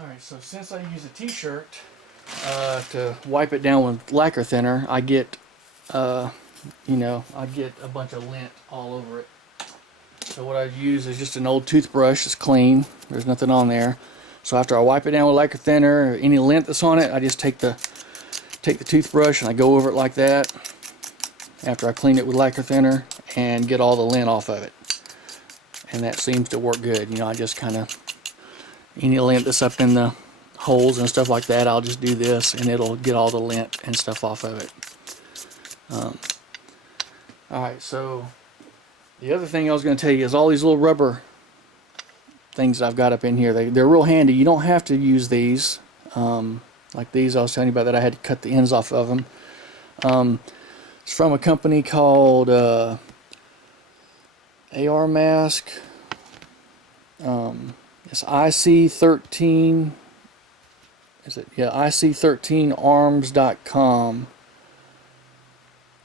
Alright, so since I use a t-shirt to wipe it down with lacquer thinner, I get, I get a bunch of lint all over it. So what I use is just an old toothbrush. It's clean. There's nothing on there. So after I wipe it down with lacquer thinner, or any lint that's on it, I just take the toothbrush and I go over it like that. After I clean it with lacquer thinner and get all the lint off of it. And that seems to work good. You know, I just kind of, any lint that's up in the holes and stuff like that, I'll just do this and it'll get all the lint and stuff off of it. Alright, so the other thing I was going to tell you is all these little rubber things I've got up in here. They're real handy. You don't have to use these. Like these I was telling you about, that I had to cut the ends off of them. It's from a company called AR Mask. It's IC13. Is it? Yeah, IC13arms.com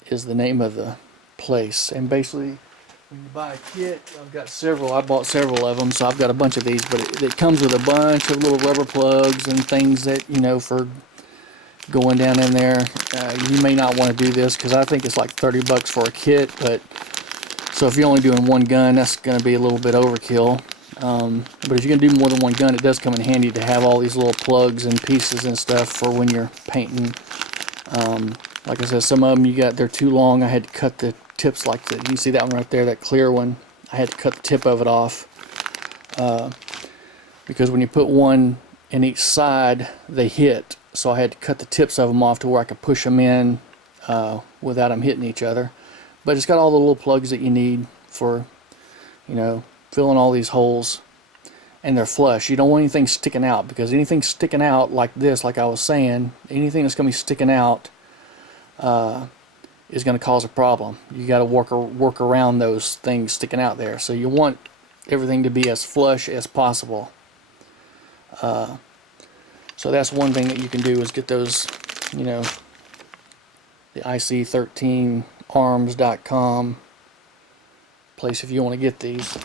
is the name of the place. And basically, when you buy a kit, I've got several. I bought several of them, so I've got a bunch of these. But it comes with a bunch of little rubber plugs and things that, you know, for going down in there. You may not want to do this because I think it's like 30 bucks for a kit. But so if you're only doing one gun, that's going to be a little bit overkill. But if you're going to do more than one gun, it does come in handy to have all these little plugs and pieces and stuff for when you're painting. Like I said, some of them they're too long. I had to cut the tips like that. You can see that one right there, that clear one. I had to cut the tip of it off because when you put one in each side, they hit. So I had to cut the tips of them off to where I could push them in without them hitting each other. But it's got all the little plugs that you need for, you know, filling all these holes, and they're flush. You don't want anything sticking out, because anything sticking out like this, like I was saying, anything that's going to be sticking out is going to cause a problem. You got to work around those things sticking out there. So you want everything to be as flush as possible. So that's one thing that you can do, is get those, you know, the IC13arms.com place if you want to get these.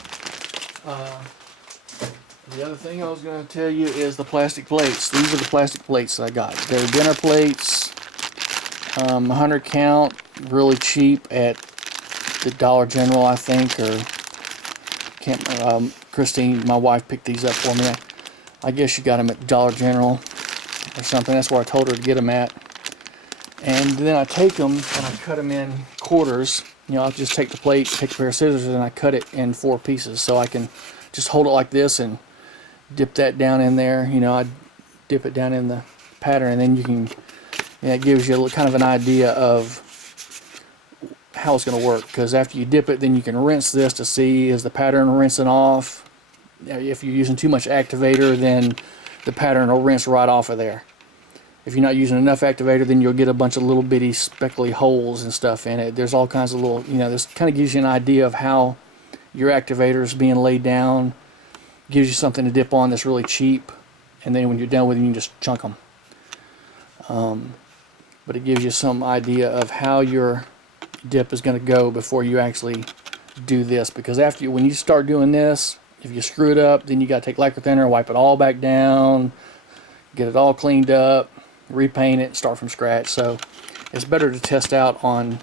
The other thing I was going to tell you is the plastic plates. These are the plastic plates that I got. They're dinner plates, 100 count, really cheap at the Dollar General, I think, or Christine, my wife, picked these up for me. I guess she got them at Dollar General or something. That's where I told her to get them at. And then I take them and I cut them in quarters. You know, I'll just take the plate, take a pair of scissors, and I cut it in 4 pieces. So I can just hold it like this and dip that down in there. You know, I dip it down in the pattern, and then you can, it gives you kind of an idea of how it's going to work. Because after you dip it, then you can rinse this to see, is the pattern rinsing off. If you're using too much activator, then the pattern will rinse right off of there. If you're not using enough activator, then you'll get a bunch of little bitty speckly holes and stuff in it. There's all kinds of little, you know, this kind of gives you an idea of how your activator is being laid down. Gives you something to dip on that's really cheap, and then when you're done with it, you can just chunk them. But it gives you some idea of how your dip is going to go before you actually do this. Because when you start doing this, if you screw it up, then you got to take lacquer thinner, wipe it all back down, get it all cleaned up, repaint it, and start from scratch. So it's better to test out on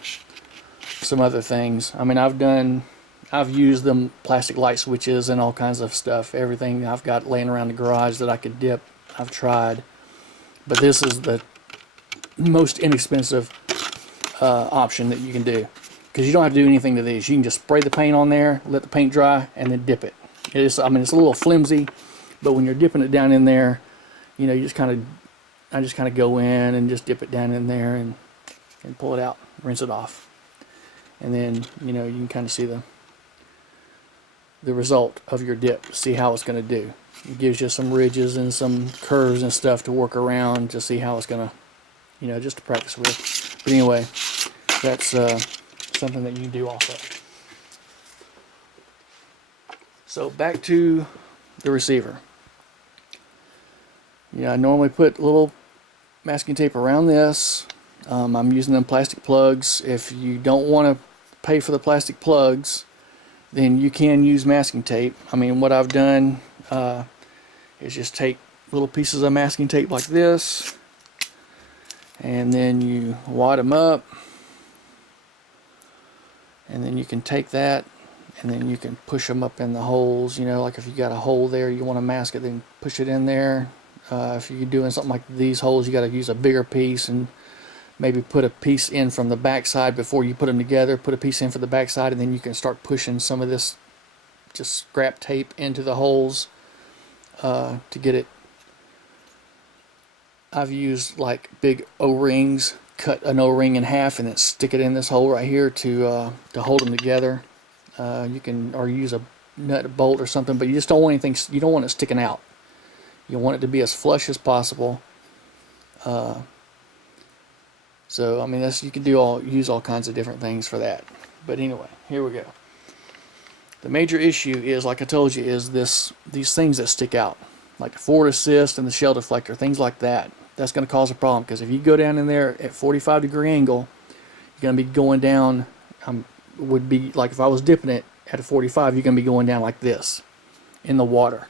some other things. I mean, I've used them plastic light switches and all kinds of stuff. Everything I've got laying around the garage that I could dip, I've tried. But this is the most inexpensive option that you can do, because you don't have to do anything to these. You can just spray the paint on there, let the paint dry, and then dip it. I mean, it's a little flimsy, but when you're dipping it down in there, you know, I just kind of go in and just dip it down in there and pull it out, rinse it off, and then, you know, you can kind of see the result of your dip, see how it's going to do. It gives you some ridges and some curves and stuff to work around to see how it's going to, you know, just to practice with. But anyway, that's something that you can do also. So back to the receiver. I normally put a little masking tape around this. I'm using them plastic plugs. If you don't want to pay for the plastic plugs, then you can use masking tape. I mean, what I've done is just take little pieces of masking tape like this, and then you wad them up, and then you can take that and then you can push them up in the holes. You know, like if you got a hole there you want to mask it, then push it in there. If you're doing something like these holes, you got to use a bigger piece and maybe put a piece in from the back side before you put them together. Put a piece in for the back side, and then you can start pushing some of this just scrap tape into the holes to get it. I've used like big O-rings, cut an O-ring in half and then stick it in this hole right here to hold them together. You can, or use a nut bolt or something, but you just don't want anything. You don't want it sticking out. You want it to be as flush as possible. So I mean, you can use all kinds of different things for that. But anyway, here we go. The major issue is, like I told you, is these things that stick out, like the forward assist and the shell deflector, things like that. That's going to cause a problem, because if you go down in there at 45-degree angle, you're going to be going down. Would be like if I was dipping it at a 45, you're going to be going down like this in the water,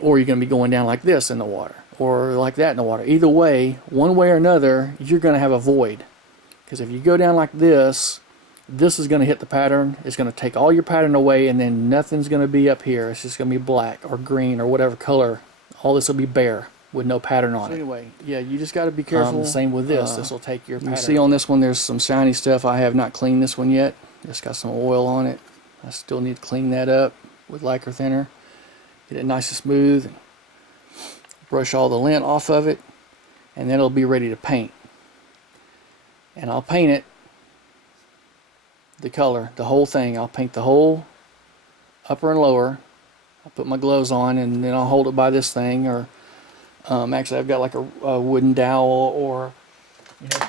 or you're going to be going down like this in the water, or like that in the water. Either way, one way or another, you're going to have a void, because if you go down like this is going to hit the pattern. It's going to take all your pattern away, and then nothing's going to be up here. It's just going to be black or green or whatever color. All this will be bare with no pattern on it. Anyway, yeah, you just got to be careful. Same with this. This will take your pattern. You see on this one, there's some shiny stuff. I have not cleaned this one yet. It's got some oil on it. I still need to clean that up with lacquer thinner. Get it nice and smooth. Brush all the lint off of it, and then it'll be ready to paint. And I'll paint it the color, the whole thing. I'll paint the whole upper and lower. I'll put my gloves on, and then I'll hold it by this thing, or actually I've got like a wooden dowel, or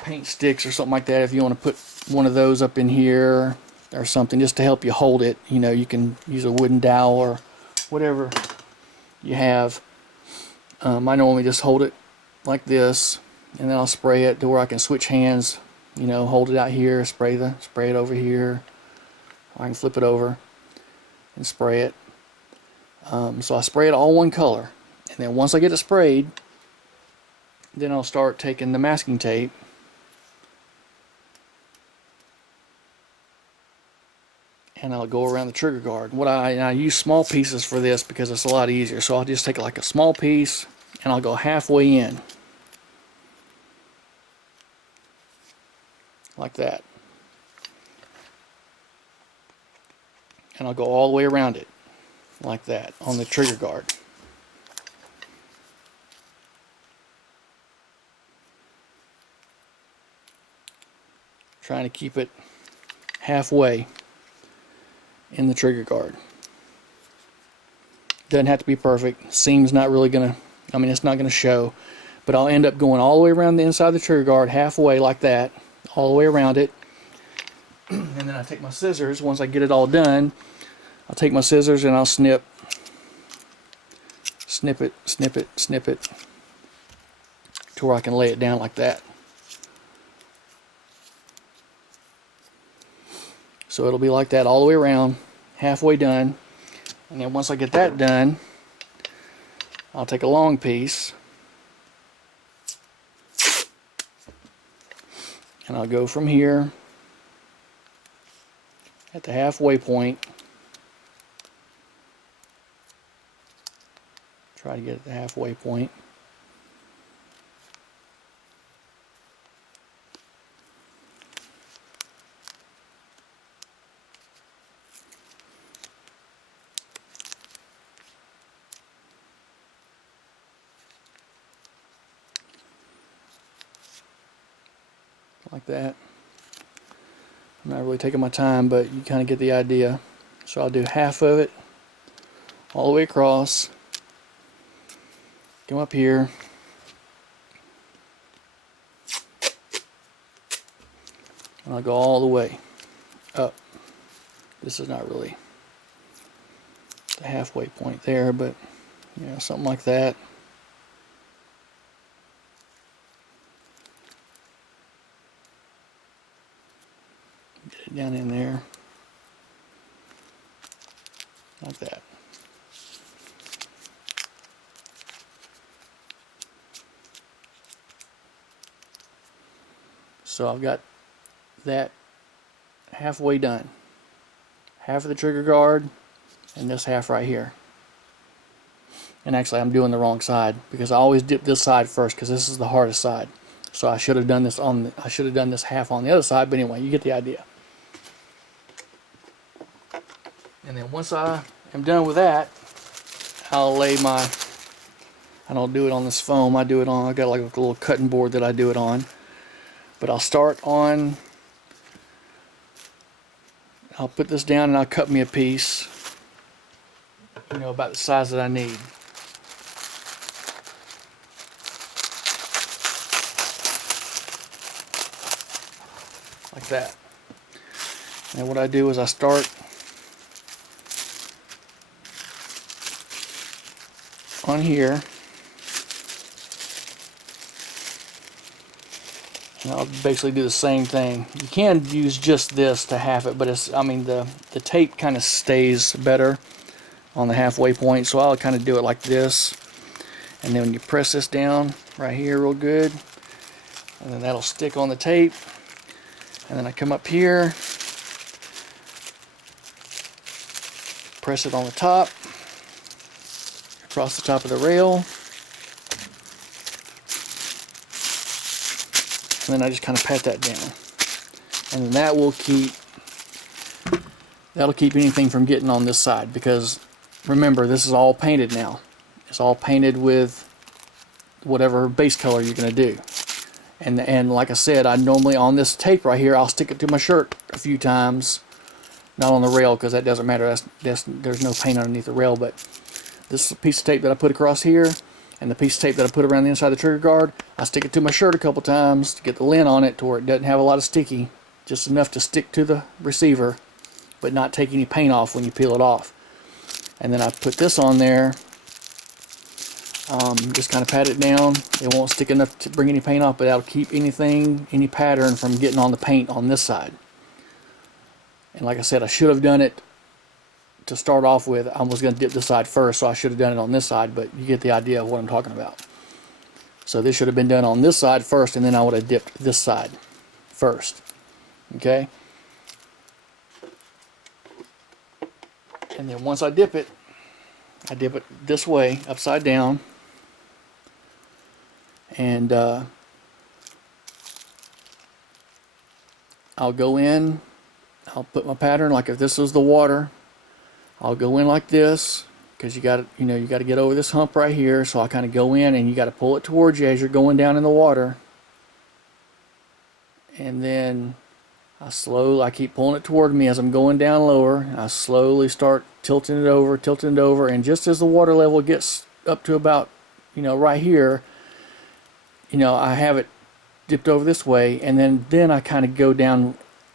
paint sticks or something like that. If you want to put one of those up in here or something just to help you hold it, you can use a wooden dowel or whatever you have. I normally just hold it like this, and then I'll spray it to where I can switch hands. Hold it out here, spray it over here. I can flip it over and spray it. So I spray it all one color, and then once I get it sprayed, then I'll start taking the masking tape and I'll go around the trigger guard. I use small pieces for this because it's a lot easier. So I'll just take like a small piece and I'll go halfway in, like that, and I'll go all the way around it like that on the trigger guard. Trying to keep it halfway in the trigger guard. Doesn't have to be perfect. Seam's not really gonna, it's not gonna show, but I'll end up going all the way around the inside of the trigger guard, halfway like that, all the way around it. And then I take my scissors. Once I get it all done, I'll take my scissors and I'll snip it to where I can lay it down like that. So it'll be like that all the way around, halfway done. And then once I get that done, I'll take a long piece and I'll go from here at the halfway point. Try to get at the halfway point. Like that. I'm not really taking my time, but you kind of get the idea. So I'll do half of it all the way across. Come up here. And I'll go all the way up. This is not really the halfway point there, but something like that. Get it down in there like that. So I've got that halfway done. Half of the trigger guard and this half right here. And actually I'm doing the wrong side because I always dip this side first because this is the hardest side. So I should have done this half on the other side, but anyway, you get the idea. And then once I am done with that, I'll lay my, I don't do it on this foam, I got like a little cutting board that I do it on. But I'll start on, I'll put this down and I'll cut me a piece, you know, about the size that I need. Like that. And what I do is I start on here, and I'll basically do the same thing. You can use just this to half it, but it's, I mean, the tape kind of stays better on the halfway point, so I'll kind of do it like this. And then when you press this down right here real good, and then that'll stick on the tape. And then I come up here, press it on the top, across the top of the rail, and then I just kind of pat that down. And then that will that'll keep anything from getting on this side, because remember, this is all painted now. It's all painted with whatever base color you're going to do. And like I said, I normally, on this tape right here, I'll stick it to my shirt a few times. Not on the rail, because that doesn't matter. There's no paint underneath the rail. But this is a piece of tape that I put across here, and the piece of tape that I put around the inside of the trigger guard, I stick it to my shirt a couple times to get the lint on it to where it doesn't have a lot of sticky. Just enough to stick to the receiver, but not take any paint off when you peel it off. And then I put this on there. Just kind of pat it down. It won't stick enough to bring any paint off, but that'll keep any pattern from getting on the paint on this side. And like I said, I should have done it to start off with. I was going to dip this side first, so I should have done it on this side, but you get the idea of what I'm talking about. So this should have been done on this side first, and then I would have dipped this side first. Okay? And then once I dip it this way, upside down. And I'll go in, I'll put my pattern, like if this was the water, I'll go in like this, because you got to get over this hump right here. So I kind of go in, and you got to pull it towards you as you're going down in the water. And then I keep pulling it toward me as I'm going down lower. I slowly start tilting it over, and just as the water level gets up to about, right here, I have it dipped over this way, and then I kind of go down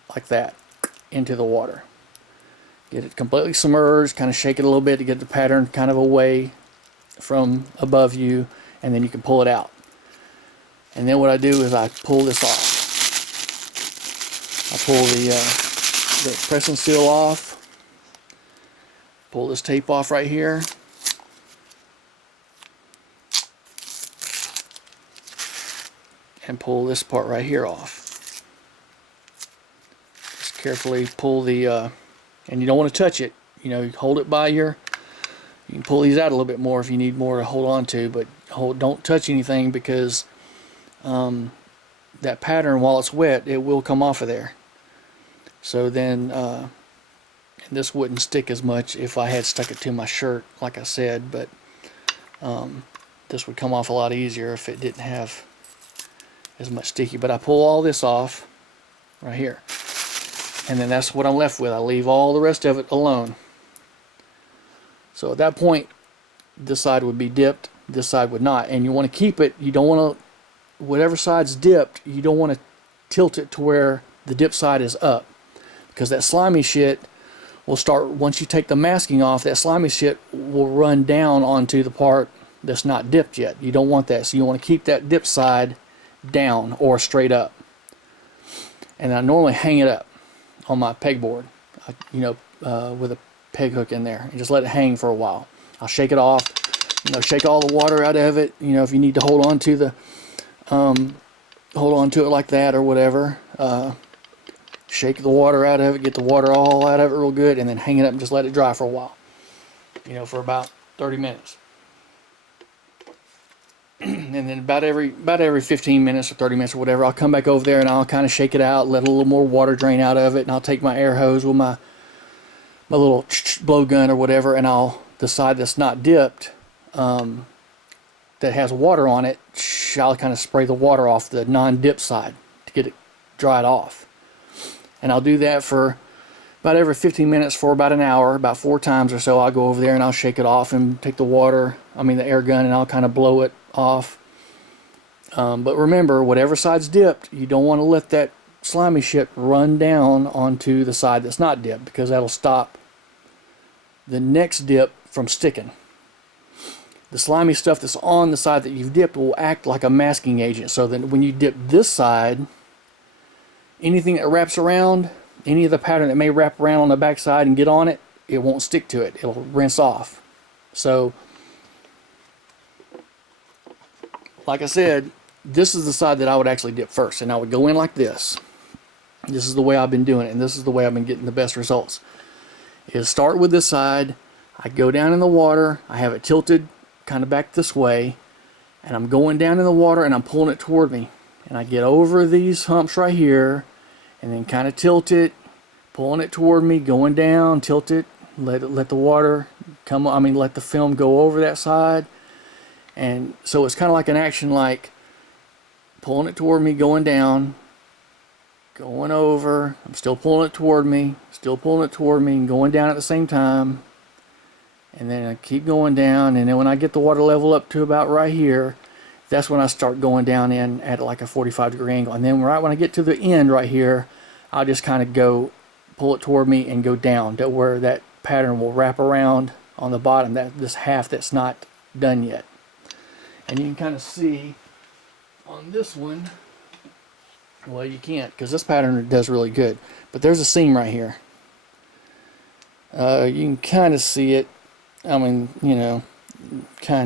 like that into the water. Get it completely submerged, kind of shake it a little bit to get the pattern kind of away from above you, and then you can pull it out. And then what I do is I pull this off. I pull the press and seal off, pull this tape off right here, and pull this part right here off. Just carefully pull the, and you don't want to touch it, hold it by you can pull these out a little bit more if you need more to hold on to, but don't touch anything, because that pattern, while it's wet, it will come off of there. So then, and this wouldn't stick as much if I had stuck it to my shirt, like I said, but this would come off a lot easier if it didn't have as much sticky. But I pull all this off right here, and then that's what I'm left with. I leave all the rest of it alone. So at that point, this side would be dipped, this side would not, and you want to keep it. You don't want to, whatever side's dipped, you don't want to tilt it to where the dip side is up, because that slimy shit will start, once you take the masking off, that slimy shit will run down onto the part that's not dipped yet. You don't want that, so you want to keep that dip side down or straight up. And I normally hang it up on my pegboard, with a peg hook in there, and just let it hang for a while. I'll shake it off, shake all the water out of it, if you need to hold on to hold on to it like that or whatever. Shake the water out of it, get the water all out of it real good, and then hang it up and just let it dry for a while. You know, for about 30 minutes. And then about every 15 minutes or 30 minutes or whatever, I'll come back over there and I'll kind of shake it out, let a little more water drain out of it, and I'll take my air hose with my little blow gun or whatever, and the side that's not dipped, that has water on it, I'll kind of spray the water off the non-dip side to get it dried off. And I'll do that for about every 15 minutes for about an hour, about 4 times or so. I'll go over there and I'll shake it off and take the the air gun, and I'll kind of blow it off. But remember, whatever side's dipped, you don't want to let that slimy shit run down onto the side that's not dipped, because that'll stop the next dip from sticking. The slimy stuff that's on the side that you've dipped will act like a masking agent, so that when you dip this side, anything that wraps around, any of the pattern that may wrap around on the back side and get on it, it won't stick to it. It'll rinse off. So, like I said, this is the side that I would actually dip first, and I would go in like this. This is the way I've been doing it, and this is the way I've been getting the best results. Is start with this side, I go down in the water, I have it tilted kind of back this way, and I'm going down in the water and I'm pulling it toward me. And I get over these humps right here, and then kind of tilt it, pulling it toward me, going down, tilt it, let the water come, let the film go over that side. And so it's kind of like an action, like pulling it toward me, going down, going over, I'm still pulling it toward me, and going down at the same time. And then I keep going down, and then when I get the water level up to about right here, that's when I start going down in at like a 45-degree angle. And then right when I get to the end right here, I'll just kind of go pull it toward me and go down to where that pattern will wrap around on the bottom, this half that's not done yet. And you can kind of see on this one, well, you can't, because this pattern does really good, but there's a seam right here. You can kind of see it. Kind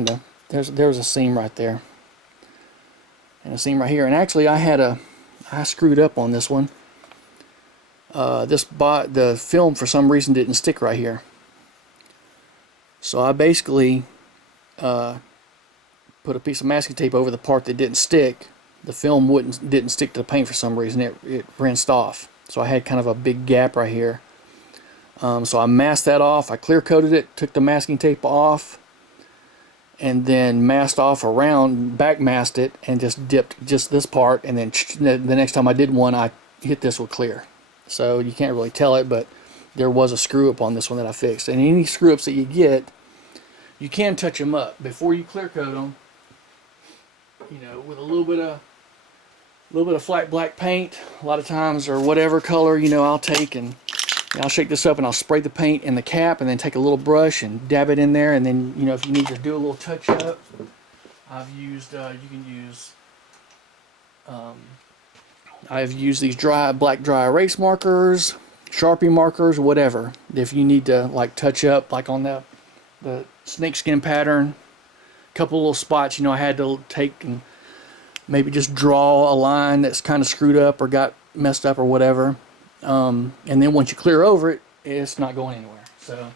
of. There's a seam right there, and a seam right here. And actually, I screwed up on this one. The film for some reason didn't stick right here, so I basically put a piece of masking tape over the part that didn't stick. The film didn't stick to the paint for some reason. It rinsed off, so I had kind of a big gap right here. So I masked that off, I clear coated it, took the masking tape off, and then masked off around, back masked it, and just dipped just this part, and then the next time I did one, I hit this with clear. So you can't really tell it, but there was a screw up on this one that I fixed. And any screw ups that you get, you can touch them up before you clear coat them, with a little bit of flat black paint, a lot of times, or whatever color, I'll take and I'll shake this up and I'll spray the paint in the cap, and then take a little brush and dab it in there. And then, if you need to do a little touch up, I've used these black dry erase markers, Sharpie markers, whatever. If you need to like touch up, like on the snakeskin pattern, a couple little spots, I had to take and maybe just draw a line that's kind of screwed up or got messed up or whatever. And then once you clear over it, it's not going anywhere. So